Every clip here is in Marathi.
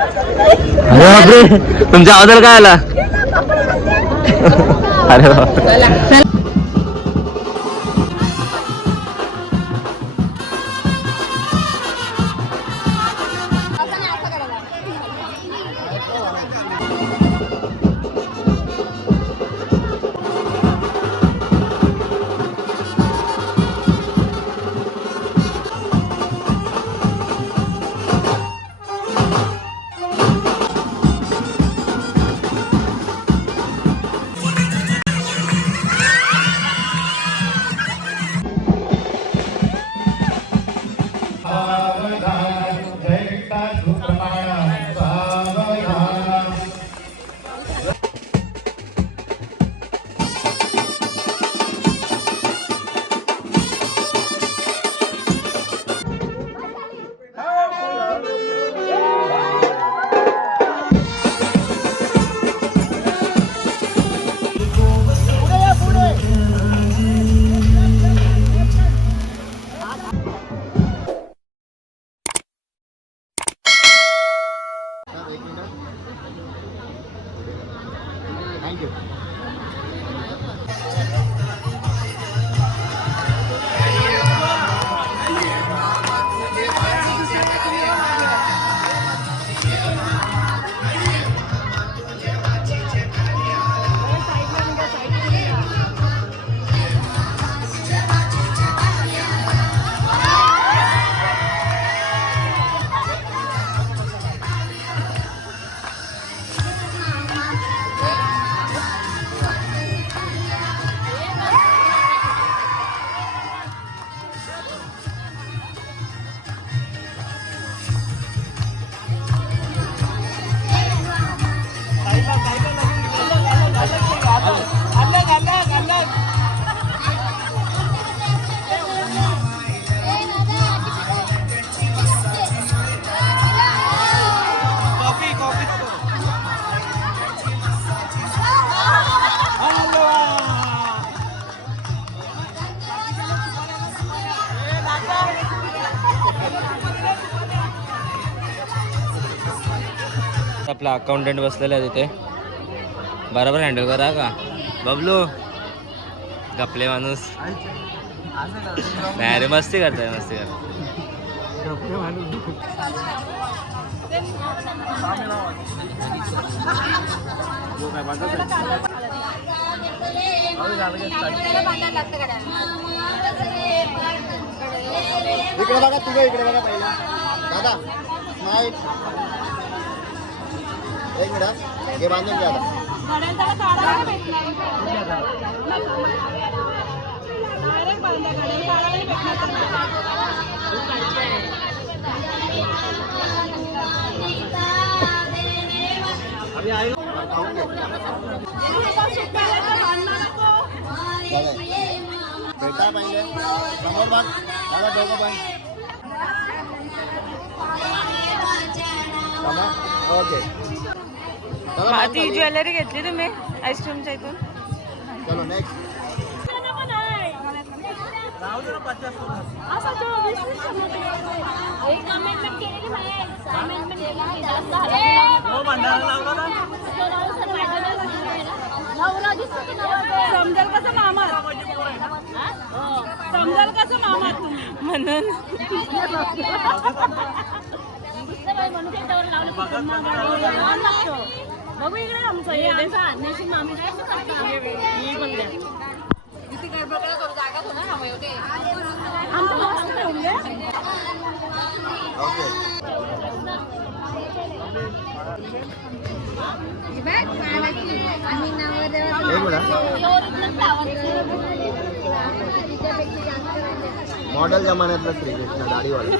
अरे बापरे, तुमच्या आवाजाला काय आला? अरे बापरे. आपला अकाउंटंट बसलेला आहे तिथे, बरोबर हँडल करा का बबलू? गपले माणूस. नाही रे, मस्ती करताय, मस्ती करताय. इकडे बघा, तुझं इकडे बघा पहिला दादा. नाही एक मिनिट, हे बांधून घ्या आता. बेटा पाहिजे समोर बघ दादा, दोघं पण ओके. ती ज्वेलरी घेतली तुम्ही आईस्क्रीमच्या इथून? चलो नेक्स्ट. समजाल कसं मामा, समजाल कसं मामा म्हणून. बघू इकडे आमचं मामी मॉडल जमान्यातलं क्रिकेट दाढीवाला.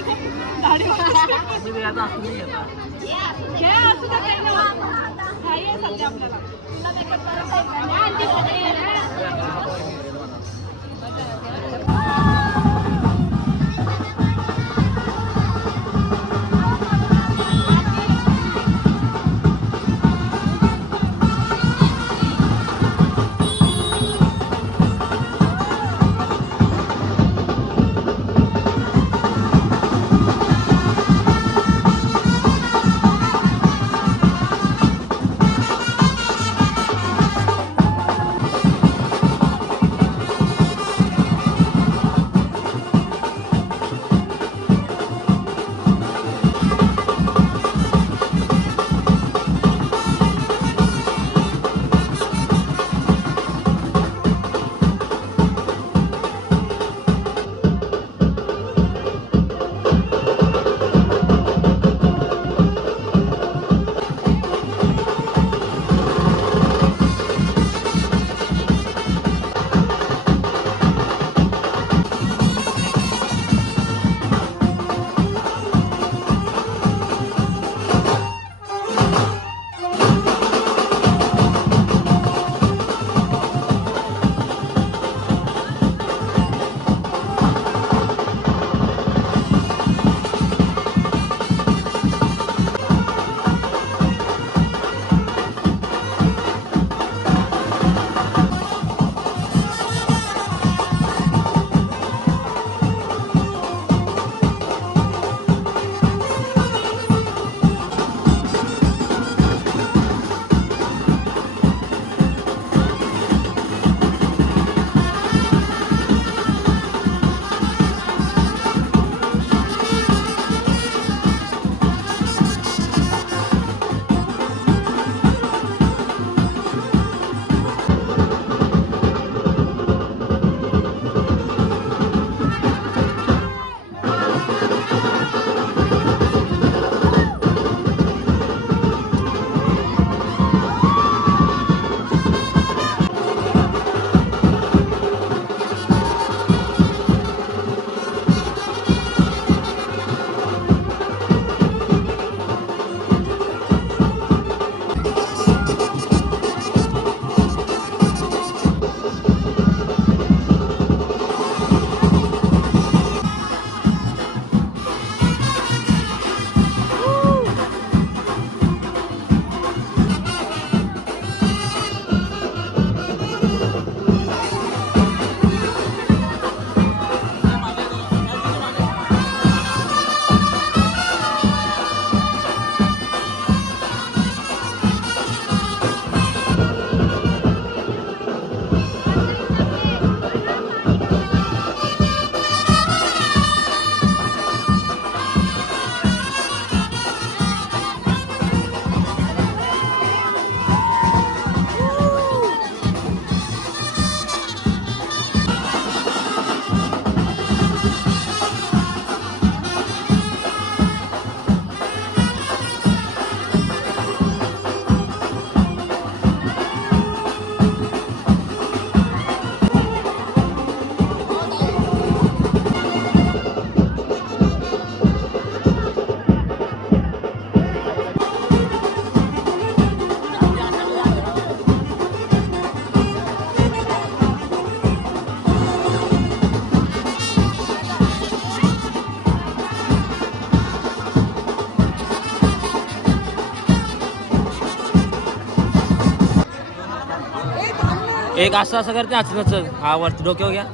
एक असं असं करते नाचत नाचत. हा वरती डोक्यावर घ्या.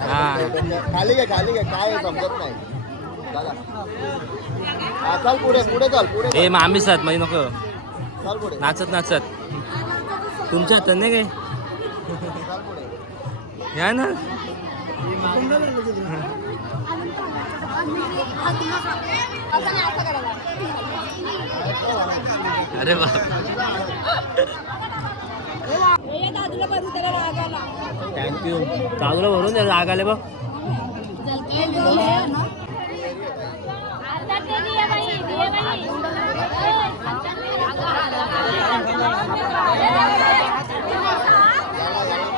हा खाली घे काय आहे समजत नाही. चला. हा चल पुढे चल पुढे ए मामी साथ मध्ये नको चल पुढे नाचत नाचत. तुमच्या हातात नाही काय चल पुढे. या ना. अरे बाप थँक्यू. चांगलं भरून द्या राग आले बघ.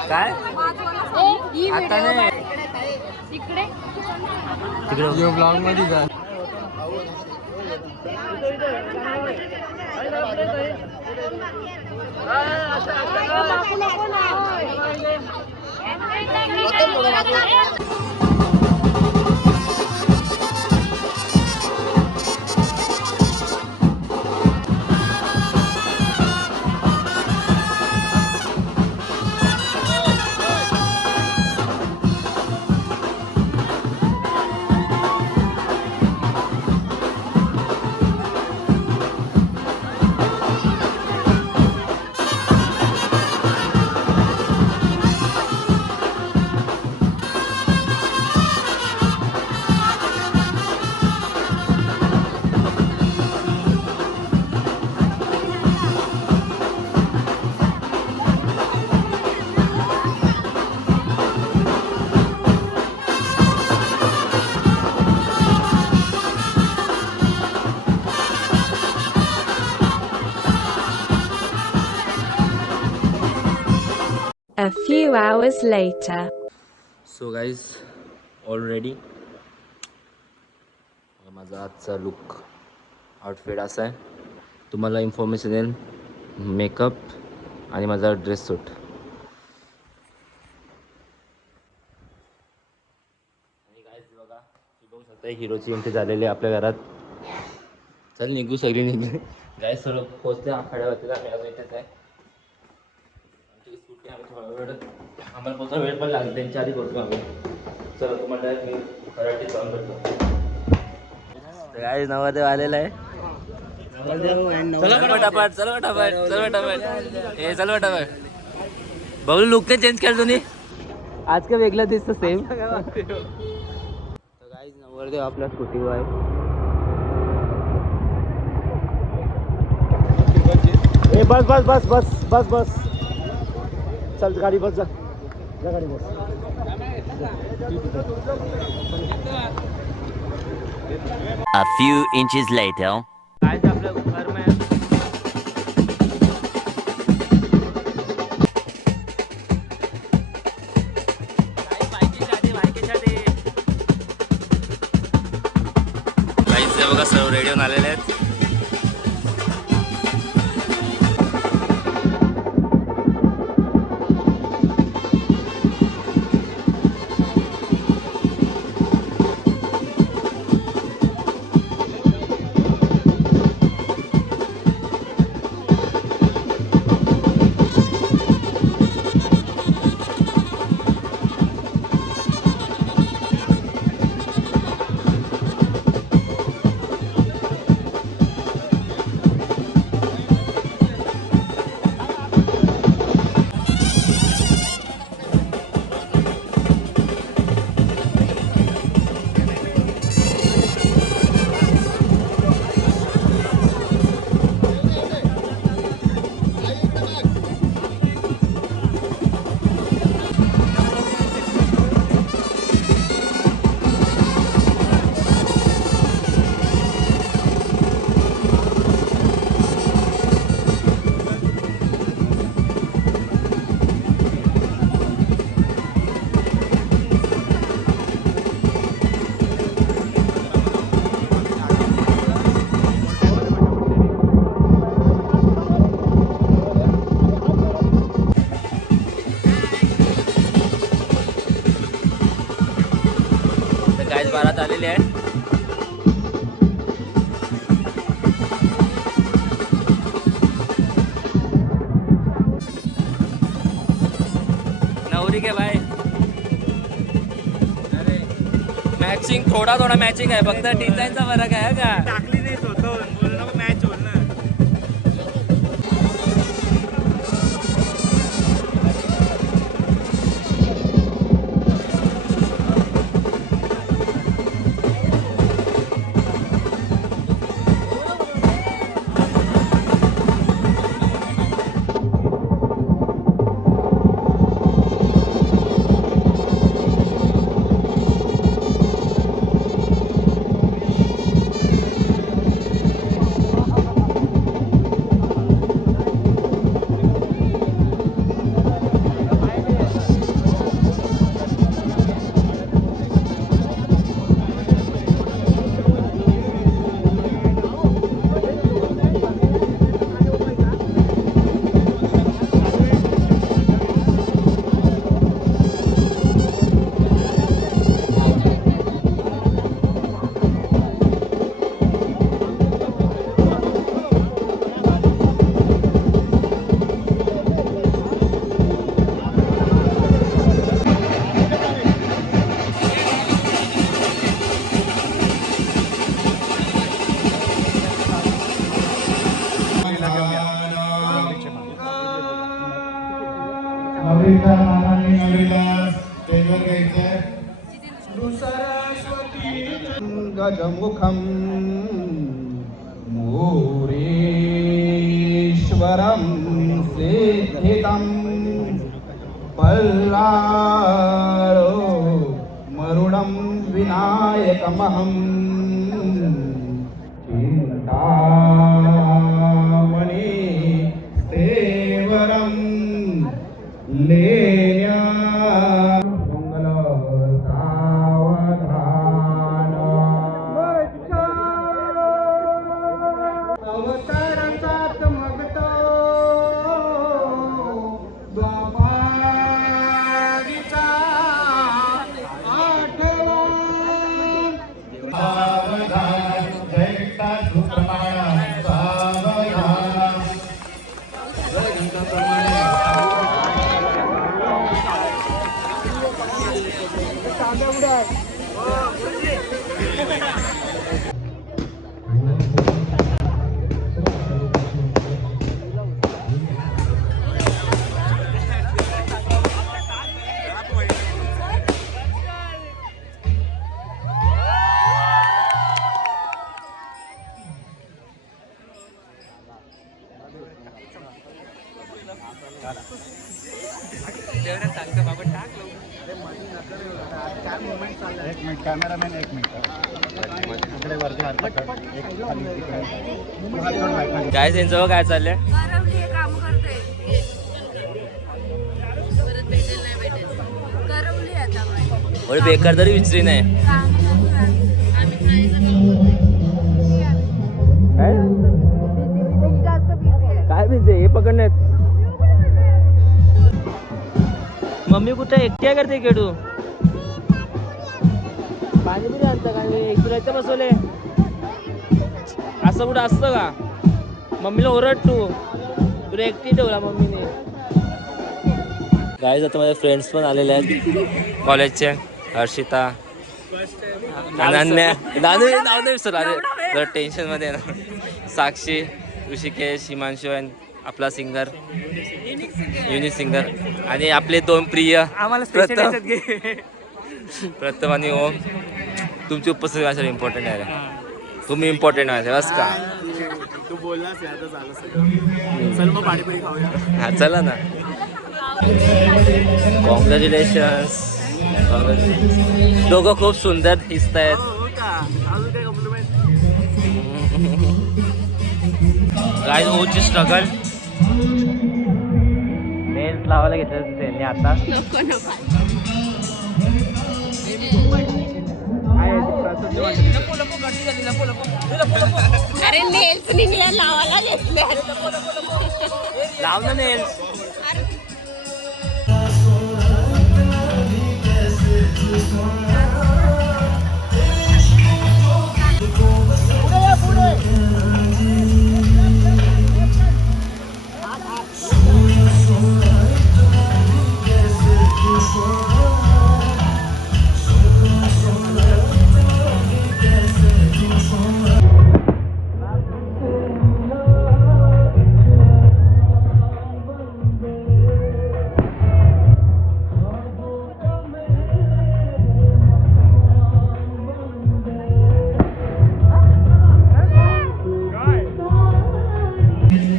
काय आता नाही तिकडे ब्लॉग मध्ये जा. A few hours later. So guys already माझा आजचा लुक आउटफिट असा आहे. तुम्हाला इन्फॉर्मेशन येईल मेकअप आणि माझा ड्रेस सूट. आणि गाईज बघा तुम्ही बघू शकता हिरोची एंट्री झालेली आहे आपल्या घरात. चल निघू सगळी निघू. गाईज सर्व पोचते आखाड्यावरती. आम्ही अजून इथेच आहे. स्कूटी आम्ही थोडा वेळ आम्हाला पोचा वेळ पण लागेल त्यांच्या आधी करतो आम्ही. चला तुम्हाला मी कराटे चालू करतो. काय नवरदेव आलेला आहे. चला फटाफट चला फटाफट चला फटाफट हे चला फटाफट. बघू लुक नाही चेंज केलं तुम्ही आज का वेगळं दिसतं सेम. तर गाईज नवरदेव आपल्या स्कूटीवर आहे. बस बस बस बस बस बस चल गाडी बस जा गाडी बस. A few inches later. काय ते आपलं घर में बघा सर्व रेडिओ आलेले आहेत. ठीक आहे बाय. अरे मॅचिंग थोडा मॅचिंग आहे, फक्त डिझाईनचा फरक आहे का. टाकली नाही स्वतःहून बोलणं मॅच होईल ना. नवरीचा मामाने नवरीला स्टेजवर घ्यायचंय. गजमुखम मोरेश्वरम सिद्धिदम पल्लारो मरुडम विनायकमहम चिंतामणि सेवरम लेण्या मंगल सावधान. अवतारात मगतो द्वापारीचा आठवण. सावधान जयता सुप्रमाण सावधान. एक मिनिट कॅमेरामॅन, एक मिनिट इकडे वरती हात पकड, एक खाली तिकडे. काय त्यांचं काय चाललंय. काम करते परत भेटेल नाही भेटेल करवली आता एवढे बेकार तरी विचारी नाही. काय बिझी हे पकडण्यात. मम्मी कुठे एकटी आहे करते खेळू. पाणीपुरी आणतं का तुला इथं बसवले. असं कुठं असतं का. मम्मीला ओरड तू, तुला एकटी ठेवला मम्मीने. गाईज आता माझे फ्रेंड्स पण आलेले आहेत कॉलेजचे. हर्षिता, अनन्या, नाव नाही विसरला जरा टेन्शन मध्ये ना. साक्षी, ऋषिकेश, हिमांशु आणि आपला सिंगर युनिक सिंगर आणि आपले दोन प्रिय प्रथम आणि ओम. तुमची उपस्थिती माझ्यासाठी इम्पॉर्टंट आहे. तुम्ही इम्पॉर्टंट आहे बस का. तू बोललास आता झालं सगळं. चल मग पाणीपुरी खाऊया. हा चला ना. कॉंग्रॅच्युलेशन्स. दोघं खूप सुंदर दिसत आहेत. हो का अजून काही कॉम्प्लिमेंट. गाईज ओची स्ट्रगल. नेल्स लावायला घेतलं त्यांनी आता. अरे नेल्स निघल्या लावायला घेतले. लाव ना नेल्स.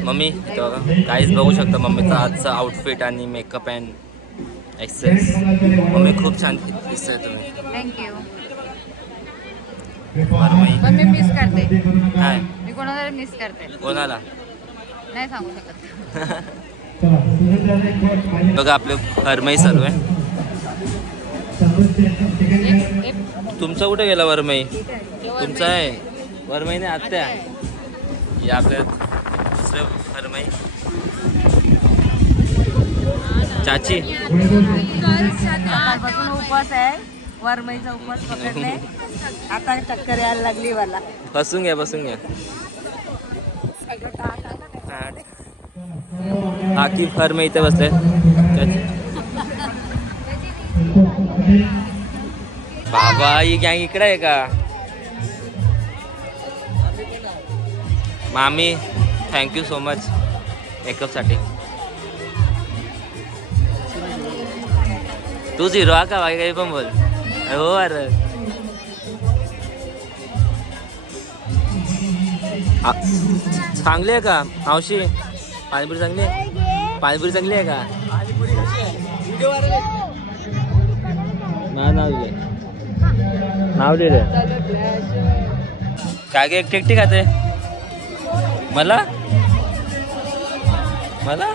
मम्मी इथं बघा काहीच बघू शकता मम्मीचा आजचा आउटफिट आणि मेकअप अँड एक्सेस. मम्मी खूप छान दिसतोय तुम्ही. थँक्यू. वरमई पण मी मिस करते. काय मी कोणाला मिस करते. कोणाला नाही सांगू शकत. बघा आपले वरमई चालू आहे. तुमचा कुठे गेला वरमई? तुमचा आहे वरमईने आत्या. या आपल्या दुसऱ्या वरमई चाची. सकाळपासून उपवास आहे. वरमईचा उपवास पकडले. आता चक्कर यायला लागली मला. बसून घ्या बसून घ्या. आकी वरमई इथे बसले. चाची बाबा ही गँग इकडे आहे का? मामी थँक्यू सो मच मेकअपसाठी. तूच हिरो हा का? बाकी काही पण बोल. हो अरे चांगली आहे का मावशी? पाणीपुरी चांगली आहे? पाणीपुरी चांगली आहे का? नाव लिहिले नाव लिहिले. काय काय एकटी एकटी खाते? मला मला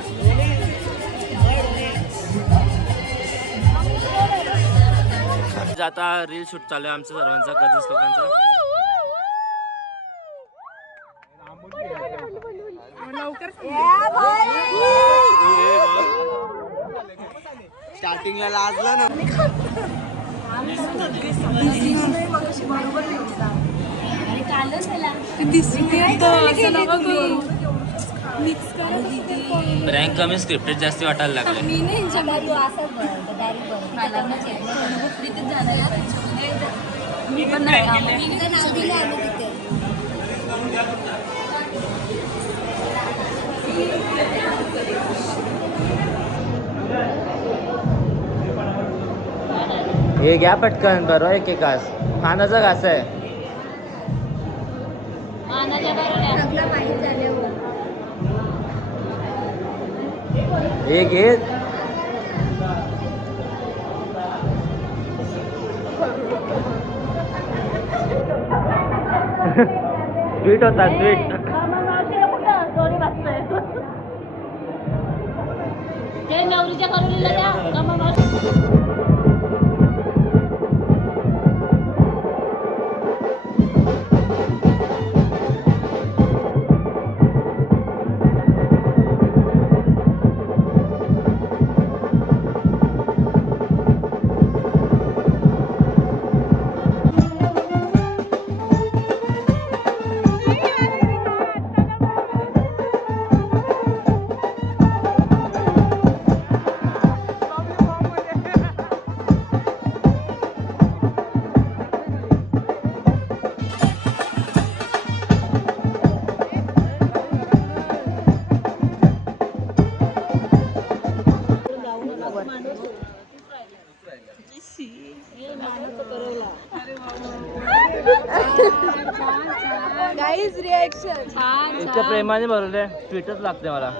आता रील शूट चालू आहे आमच्या सर्वांचा कधीच लोकांचा. स्टार्टिंगला लाजला ना. रँक कमी स्क्रिप्टेड जास्ती वाटायला लागले. हे घ्या पटकन बरोबर. एक एक घास खाण्याचा घास आहे. हे घे. स्वीट होता स्वीट. नवरीच्या करून गाईज रिएक्शन छान. इतक्या प्रेमाने भरवले स्वीटच लागते मला.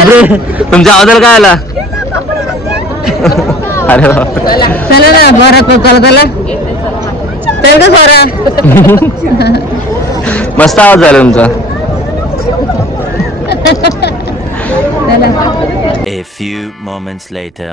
बापरे तुमच्या आवाजाला काय आला अरे चला ना बरं चला चल का बरं मस्त आवाज झाला तुमचा A few moments later.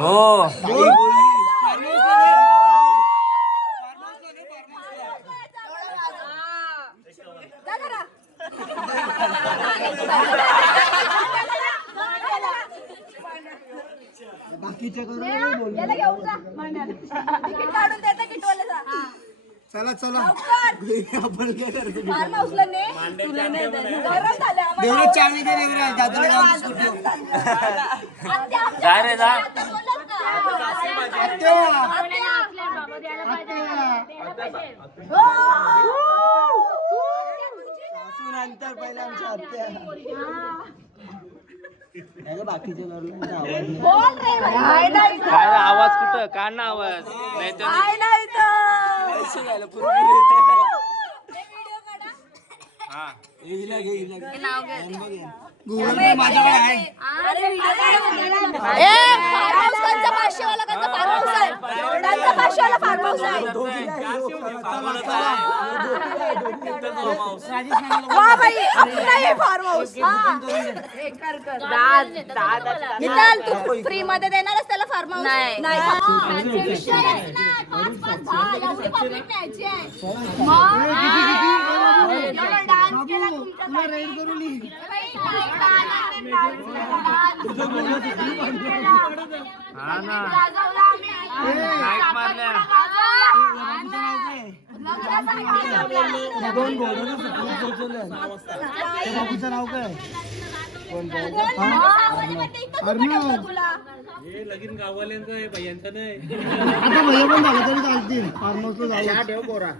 हो चला चला चावी दे जा रे जा नंतर पहिला आमच्या आत्या बाकीचे काय आवाज कुठं काढ ना आवाज नाही तर गुगल पे माझ्याकडे आहे फ्री मध्ये देणारच त्याला फार्म हाऊस नाही बाबूचं नाव काय लगीन गाववाल्यांचं आहे भैयांचं नाही आता भैया पण झालं तरी चालतील फार्म हाऊसला जाऊ ठेव पोरा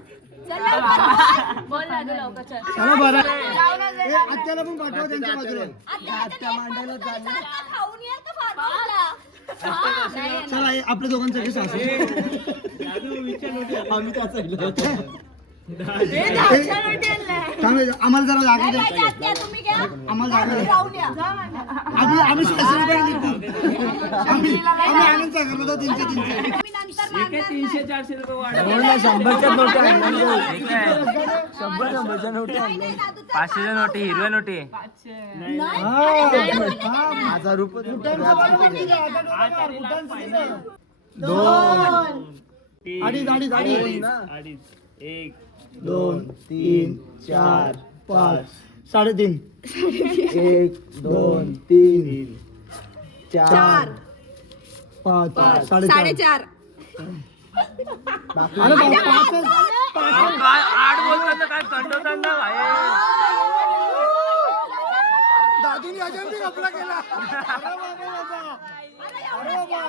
चला बरं आत्याला पण पाठवा त्यांच्या बाजूला आत्या मांडायला चला आपल्या दोघांसाठी सासू आम्ही का आम्हाला जरा जागा द्या आम्हाला जागा आम्ही 600 रुपये आम्ही आनंद करतो 300-400 रुपये वाढ 100च्या नोटा 100च्या नोटा 500च्या नोटी हिरव्या नोटी 1000 रुपये अडीच अडीच अडीच अडीच 1 2 3 4 5 साडेतीन 1 2 3 4 5 साडेचार अरे काय आठ बोलताना काय कंटोताना दादूनी अजून कपडा केला अरे बाबा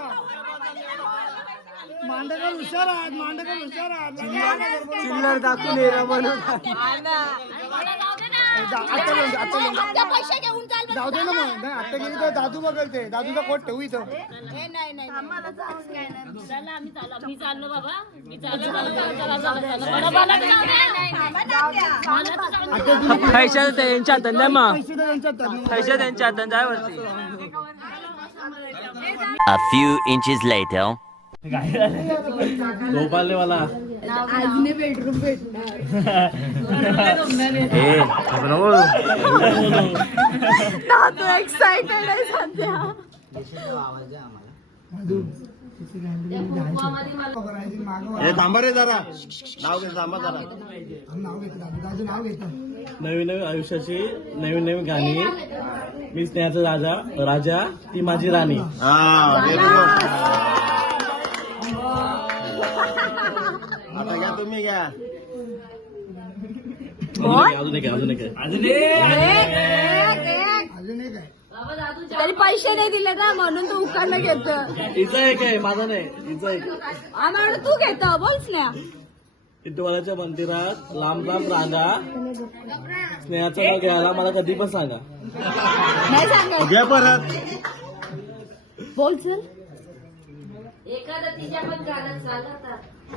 मांडकर हुशार आहात मांडकर हुशार आहात चिल्लर दाखवून येरा बनवून जाऊ दे ना मग नाही आता गेली तर दादू बघल ते दादूचा कोट ठेवू इथं चला मी चाललो बाबा मी चाललो पैशा त्यांच्या हातात नाही मग पैसे तर त्यांच्यात आहेत. पैशा त्यांच्या हातात जाय वरती A few inches later. झोपाले मला हे थांबा रे जरा नाव घे थांबा जरा नाव घेतो दादू नाव घेतो नवीन नवीन आयुष्याची नवीन नवीन गाणी. मी स्नेहाचा राजा ती माझी राणी. हा व्हेरी गुड. आता घ्या तुम्ही घ्या. अजून एक अजून एक आहे तरी पैसे नाही दिले ना म्हणून तू उकारला घेत हिचं एक आहे माझं नाही. हिचं एक म्हणून तू घेत बोलच ना इटवाळ्याच्या मंदिरात लांब लांब रांगा. स्नेहाचं नाव घ्यायला मला कधी पण सांगा. नाही सांगायचं घ्या परत. बोल चल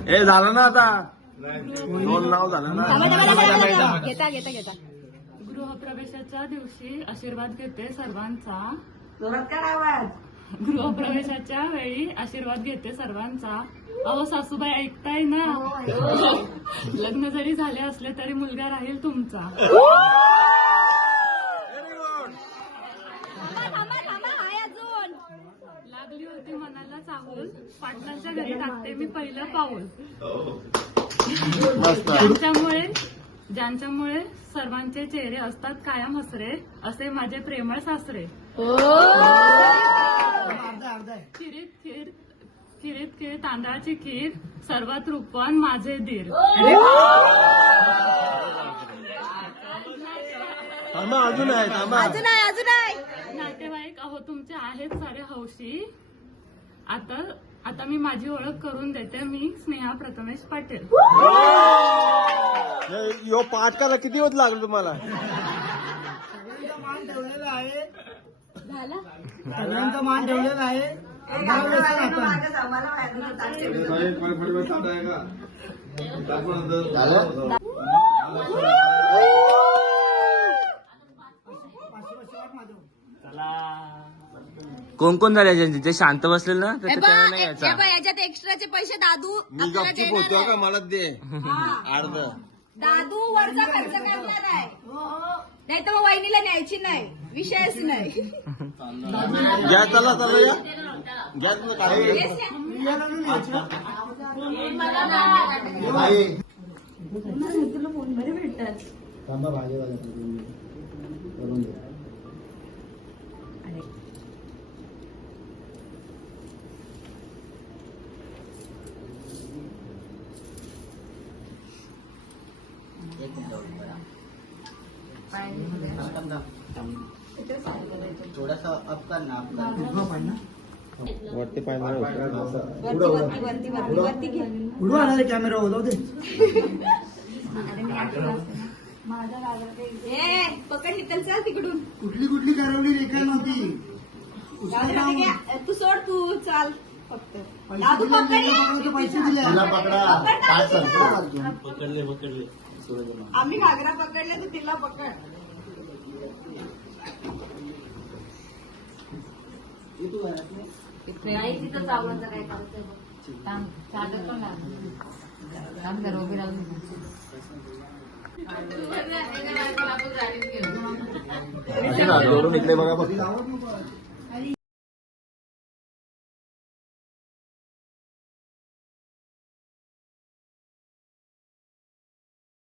हे झालं ना आता दोन नाव झालं ना. घेता घेता घेता गृहप्रवेशाच्या दिवशी आशीर्वाद घेते सर्वांचा. गृहप्रवेशाच्या वेळी आशीर्वाद घेते सर्वांचा. अहो सासूबाई ऐकताय ना. लग्न जरी झाले असले तरी मुलगा राहील तुमचा. लागली होती मनाला चाहूल पाटलांच्या घरी टाकते मी पहिलं पाऊल. ज्यांच्यामुळे सर्वांचे चेहरे असतात कायम हसरे असे माझे प्रेमळ सासरे. खिरीत खीर तांदळाची खीर सर्वात रूपवान माझे दीर. थांबा अजून आहे थांबा. नातेवाईक अहो तुमचे आहेत सारे हौशी. आता मी माझी ओळख करून देते. मी स्नेहा प्रथमेश पाटील. यो पाठ करा किती होत लागलं तुम्हाला. सगळ्यांचा मान ठेवलेला आहे सगळ्यांचा मान ठेवलेला आहे कोण कोण झाले जे शांत बसलेलं ना तर त्यांना नाही घ्यायचा. याच्यात एक्स्ट्राचे पैसे दादू मी गपचूप होतो का मला दे अर्ध. दादू वरचा खर्च करणार आहे नाही तर मग वहिनीला न्यायची नाही विषयच नाही. घ्या चला चला या घ्या तुला काय थांबा भाजीवाला करून द्या. थोडासा अप कर ना. वरती उडवा ना कॅमेरा होतो ते पकड निकल चाल तिकडून. कुठली करवली रेखा नव्हती. तू सोड तू चाल फक्त दादू पकड पैसे दिले तिला पकडा काय सांगतो. पकडले आम्ही घागरा पकडले तर तिला पकड. नाही तिथं चावलं काय करतोय जोडून इकडे बघा.